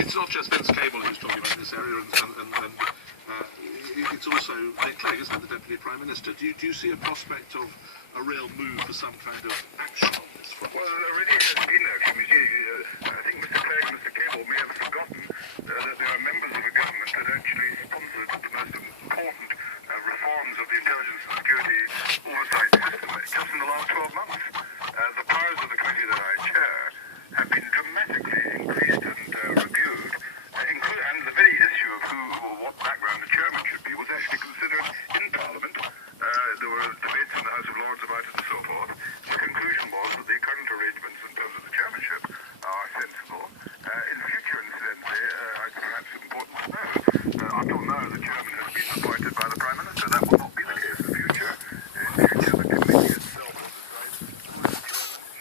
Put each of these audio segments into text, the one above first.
it's not just Vince Cable who's talking about this area, and it's also Nick Clegg, isn't it, the Deputy Prime Minister. Do you see a prospect of a real move for some kind of action on this front? Well, there already has been action. You see, I think Mr. Clegg and Mr. Cable may have forgotten that there are members of the government that actually sponsored the most important reforms of the intelligence and security oversight system just in the last 12 months. The powers of the committee that I chair have been dramatically increased and reviewed, and the very issue of who or what background the chairman should be was actually considered in Parliament. There were debates in the House of Lords about it and so forth. The conclusion was that the current arrangements in terms of the chairmanship are sensible. In future, incidentally, I think perhaps important to know, up till now the chairman has been appointed by the Prime Minister. That will not be the case in the future. In future, the committee itself will decide who the chairman should be.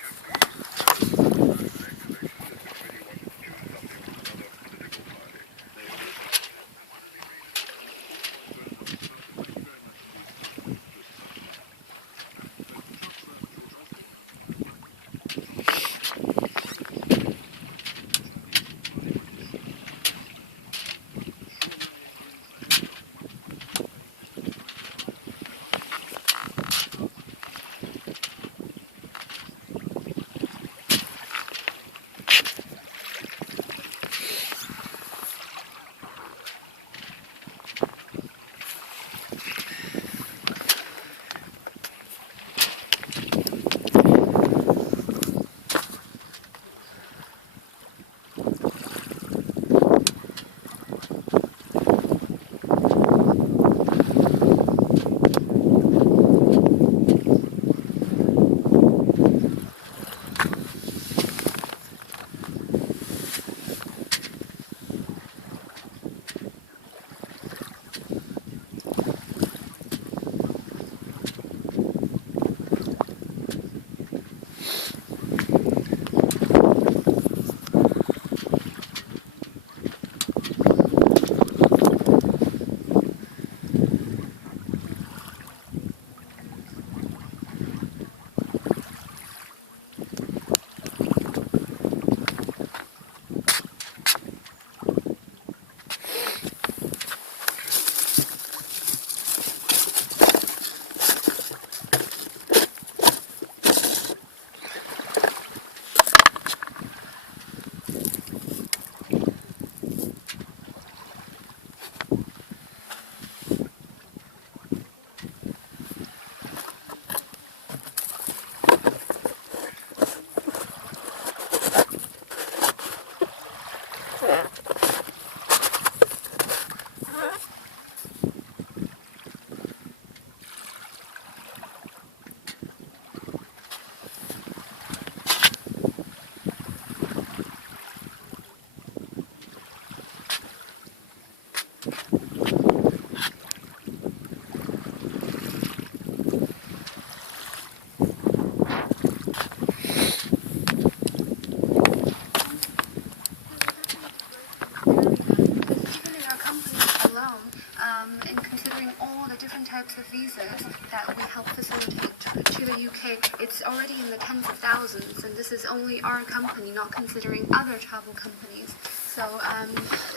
In considering all the different types of visas that we help facilitate to the UK, it's already in the tens of thousands, and this is only our company, not considering other travel companies. So,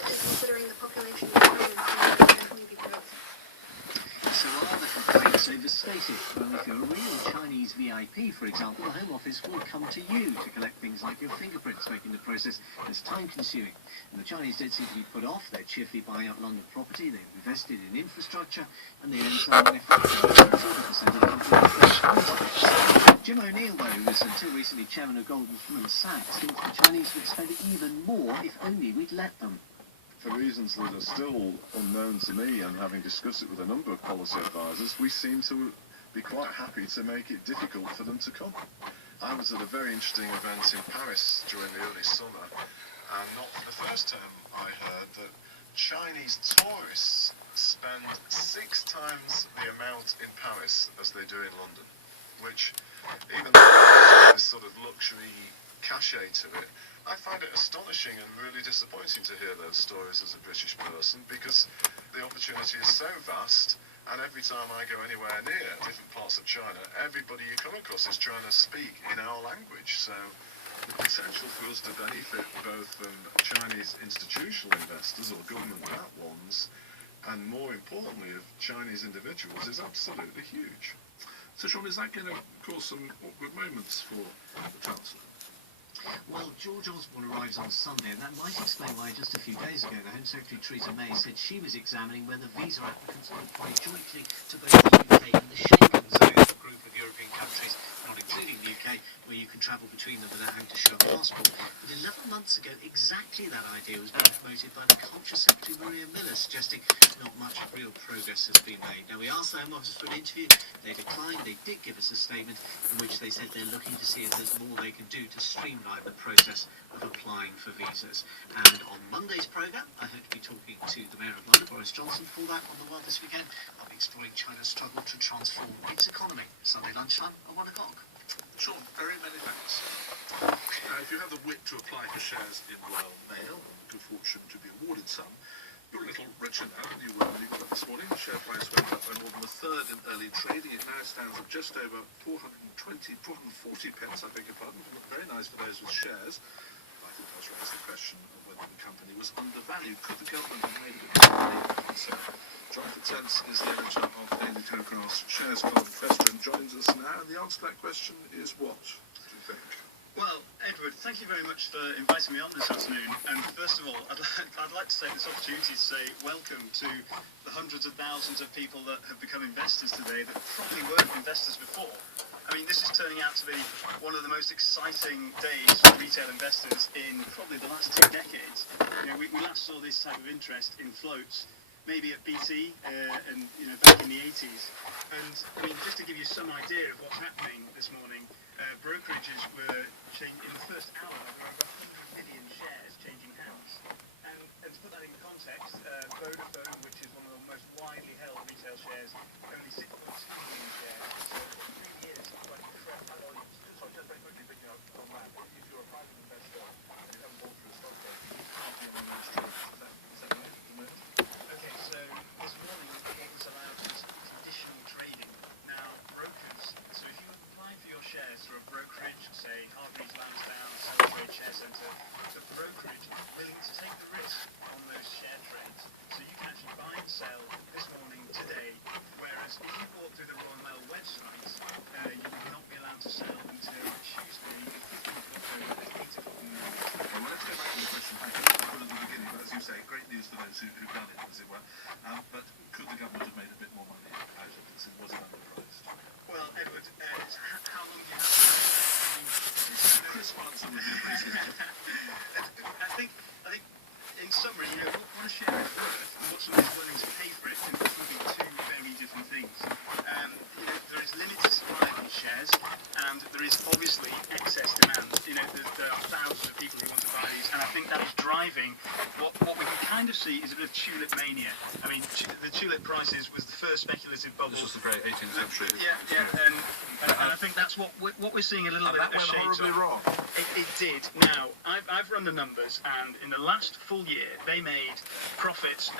considering the population of China, it would definitely be good. So are the complaints overstated? Well, if you're a real Chinese VIP, for example, the Home Office will come to you to collect things like your fingerprints, making the process as time-consuming. And the Chinese don't seem to be put off. They're cheerfully buying up London property, they've invested in infrastructure, and they own some manufacturing. 40% of the company. Jim O'Neill, though, who was until recently chairman of Goldman Sachs, thinks the Chinese would spend even more if only we'd let them. For reasons that are still unknown to me, and having discussed it with a number of policy advisors, we seem to be quite happy to make it difficult for them to come. I was at a very interesting event in Paris during the early summer, and not for the first time I heard that Chinese tourists spend 6 times the amount in Paris as they do in London, which, even though there's this sort of luxury cachet to it, I find it astonishing and really disappointing to hear those stories as a British person, because the opportunity is so vast, and every time I go anywhere near different parts of China, everybody you come across is trying to speak in our language. So the potential for us to benefit both from Chinese institutional investors or government-backed ones, and more importantly of Chinese individuals, is absolutely huge. So, Sean, is that going to cause some awkward moments for the Chancellor? Well, George Osborne arrives on Sunday, and that might explain why just a few days ago the Home Secretary Theresa May said she was examining whether visa applicants could apply jointly to both the UK and the Schengen zone, a group of European countries, not including the UK, where you can travel between them without having to show a passport. But 11 months ago, exactly that idea was being promoted by the Culture Secretary Maria Miller, suggesting not much real progress has been made. Now, we asked the Home Office for an interview. They declined. They did give us a statement in which they said they're looking to see if there's more they can do to streamline the process of applying for visas. And on Monday's programme, I hope to be talking to the Mayor of London, Boris Johnson. For that, on the World This Weekend, I'll be exploring China's struggle to transform its economy. Sunday lunchtime at 1 o'clock. Sean, very many thanks. If you have the wit to apply for shares in Royal Mail, good fortune to be awarded some, you're a little richer now than you were when you got up this morning. The share price went up by more than a third in early trading. It now stands at just over 440 pence, I beg your pardon. Very nice for those with shares. But it does raise the question of whether the company was undervalued. Could the government have made a bit more money? So, Jonathan Tense is the editor of Daily Telegraph's Shares Column. Question joins us now, and the answer to that question is what, do you think? Well, Edward, thank you very much for inviting me on this afternoon. And first of all, I'd like to take this opportunity to say welcome to the hundreds of thousands of people that have become investors today that probably weren't investors before. I mean, this is turning out to be one of the most exciting days for retail investors in probably the last 2 decades. You know, we last saw this type of interest in floats maybe at BT and back in the 80s. And I mean, just to give you some idea of what's happening this morning, brokerages were in the first hour there were over 100 million shares changing hands. And to put that in context, Vodafone, which is one of the most widely held retail shares, only 6.2 million shares. So in 3 years, quite incredible. Sorry, just very quickly picking up on that. If you're a private investor and you haven't bought through a stock broker, you can't be on the main street. Is that right at the moment? Okay, so this morning what was allowed was traditional trading. Now, brokers, so if you apply for your shares through a brokerage, say Hargreaves Lansdown, Celebrate Share Centre, the brokerage is willing to take the risk on those share trades. So you can actually buy and sell this morning, today, whereas if you bought through the Royal Mail website, you would not be allowed to sell until Tuesday, the 15th of October at 8 o'clock in the morning. Okay, well, let's go back to the question I put at the beginning. But as you say, great news for those who've done it, as it were. But could the government have made a bit more money out of this? Was it underpriced? Well, Edward, how long do you have to wait? Crisp answer would be appreciated. I think, in summary, what a share is worth and what someone is willing to pay for it can be 2 very different things. There is limited supply of these shares, and there is obviously excess demand. There are thousands of people who want to buy these, and I think that is driving what we can kind of see is a bit of tulip mania. I mean, the tulip prices was the first speculative bubble. This was the great 18th century. Yeah, and I think that's what we're seeing a little bit of shades of. That went horribly wrong. It did. Now, I've run the numbers, and in the last full year, they made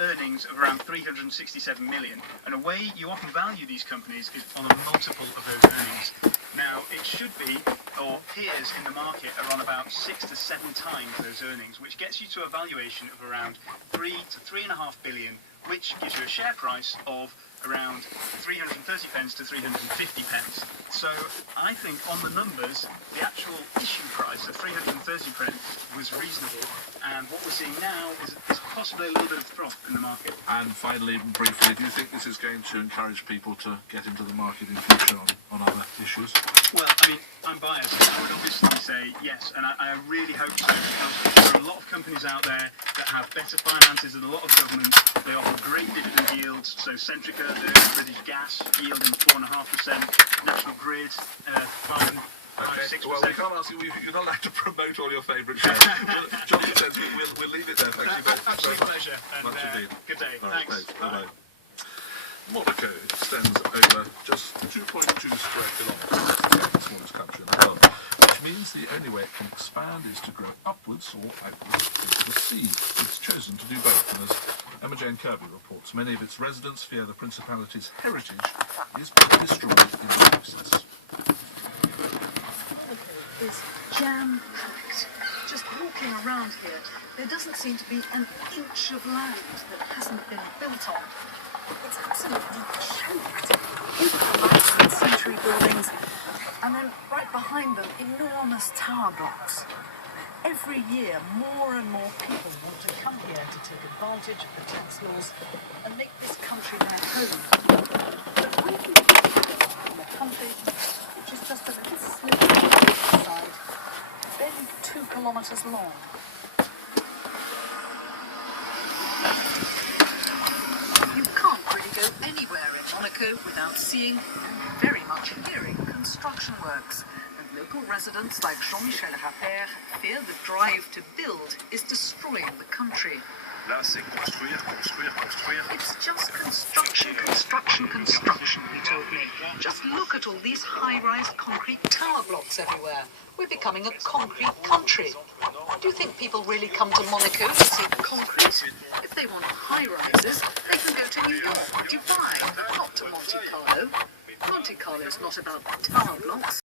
earnings of around 367 million. And a way you often value these companies is on a multiple of those earnings. Now, it should be, or peers in the market are on about 6 to 7 times those earnings, which gets you to a valuation of around 3 to 3.5 billion, which gives you a share price of around 330 pence to 350 pence. So I think on the numbers, the actual issue price of 330 pence was reasonable, and what we're seeing now is possibly a little bit of froth in the market. And finally, briefly, do you think this is going to encourage people to get into the market in future on other issues? Well, I mean, I'm biased. I would obviously say yes, and I really hope so, because there are a lot of companies out there that have better finances than a lot of governments. They offer great dividend yields, so Centrica, the British Gas, yielding 4.5%, National Grid, 5, 6%. Well, we can't ask you, you're not allowed to promote all your favourite shares. Jonathan says we'll leave it there. Thank you very much. Absolute pleasure. And, much indeed. Good day. All right, Thanks. Bye-bye. Monaco extends over just 2.2 square kilometres. It's the smallest country in the world, which means the only way it can expand is to grow upwards or outwards into the sea. It's chosen to do both, and as Emma Jane Kirby reports, many of its residents fear the Principality's heritage is being destroyed in the process. Okay, is jam walking around here, there doesn't seem to be an inch of land that hasn't been built on. It's absolutely choked. Beautiful 19th century buildings, and then right behind them, enormous tower blocks. Every year, more and more people want to come here to take advantage of the tax laws and make this country their home. But where do you in a country which is just a little sliver on the side, barely 2 kilometres long? You can't really go anywhere in Monaco without seeing and very much hearing construction works. Local residents like Jean-Michel Rapper fear the drive to build is destroying the country. Là, c'est construire, construire, construire. It's just construction, construction, construction, he told me. Just look at all these high-rise concrete tower blocks everywhere. We're becoming a concrete country. Do you think people really come to Monaco to see concrete? If they want high-rises, they can go to New York or Dubai, not to Monte Carlo. Monte Carlo's not about tower blocks.